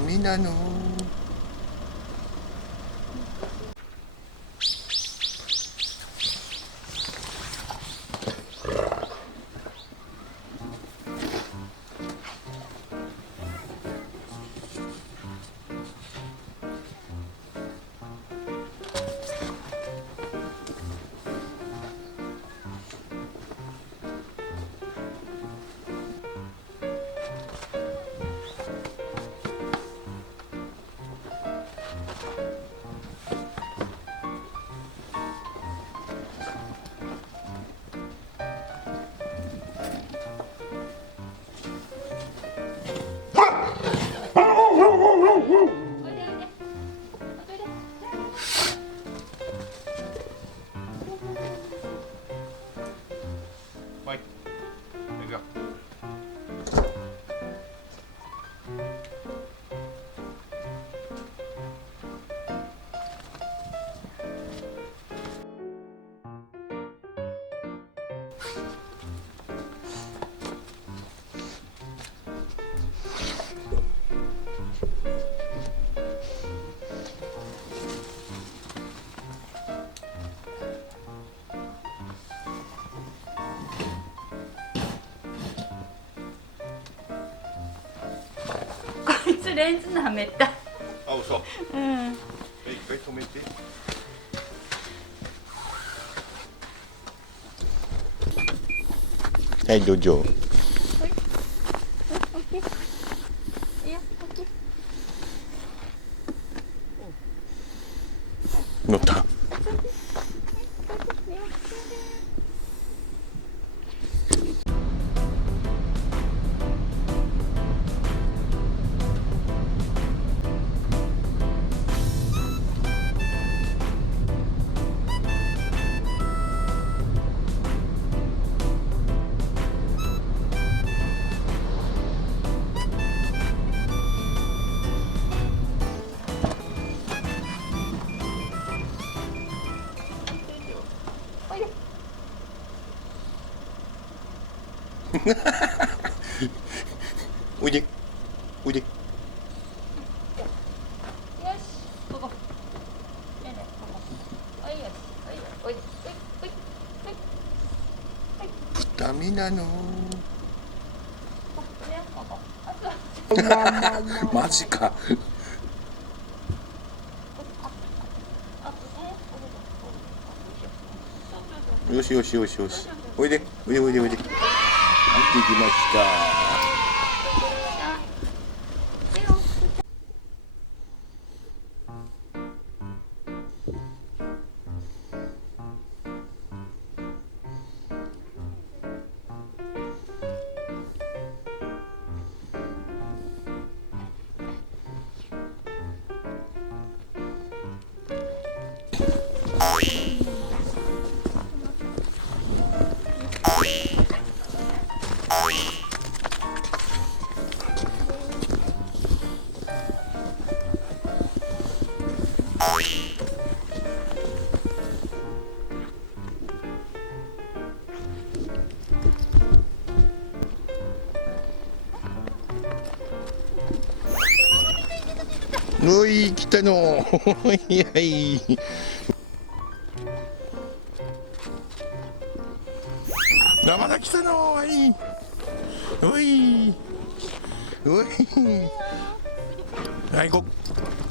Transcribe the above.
ダメなの。はい、行くよ。こいつレンズ舐めた。あ、嘘。うん。一回止めて。はい、どうぞ。いいよ、乗った。おいで、おいで。よし、ここ。ねえねえ、ここ。おいよし、おいよ、おいで、おい、おい、おい。ダメなの。ここね、ここ。あと。マジか。よしよしよしよし。おいで、おいでおいでおいで。入ってきました。おい、来たの。いやい。まだ来たの。はい。おい。おい。はい、行こう。